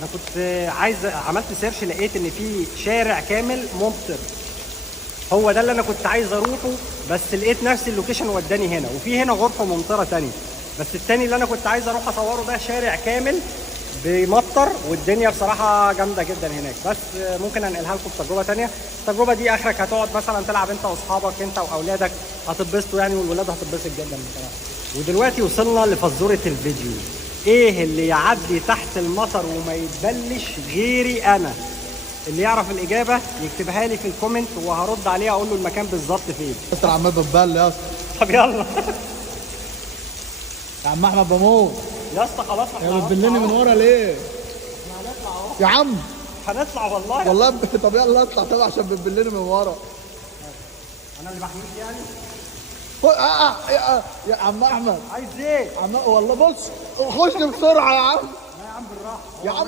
انا كنت عملت سيرش، لقيت ان في شارع كامل ممطر، هو ده اللي انا كنت عايز اروحه، بس لقيت نفسي اللوكيشن وداني هنا، وفي هنا غرفه ممطره تانية، بس التاني اللي انا كنت عايز اروح اصوره ده شارع كامل بيمطر، والدنيا بصراحه جامده جدا هناك. بس ممكن انقلها لكم بتجربه تانية. التجربه دي اخرك هتقعد مثلا تلعب انت واصحابك، انت واولادك هتتبسطوا يعني، والولاد هتتبسط جدا بصراحه. ودلوقتي وصلنا لفزوره الفيديو. ايه اللي يعدي تحت المطر وما يتبلش غيري انا؟ اللي يعرف الاجابه يكتبها لي في الكومنت وهرد عليها، اقول له المكان بالظبط فين. يا اسطى عمال بتبل يا اسطى. طب يلا. يا عم احمد بموت يا اسطى خلاص يا بتبلني من ورا ليه؟ احنا هنطلع اهو. يا عم هنطلع والله. والله طب يلا اطلع طبعا عشان بتبلني من ورا. انا اللي بحميك يعني. يا عم احمد عايز ايه؟ والله بص خش بسرعه يا عم. لا يا عم بالراحه. يا عم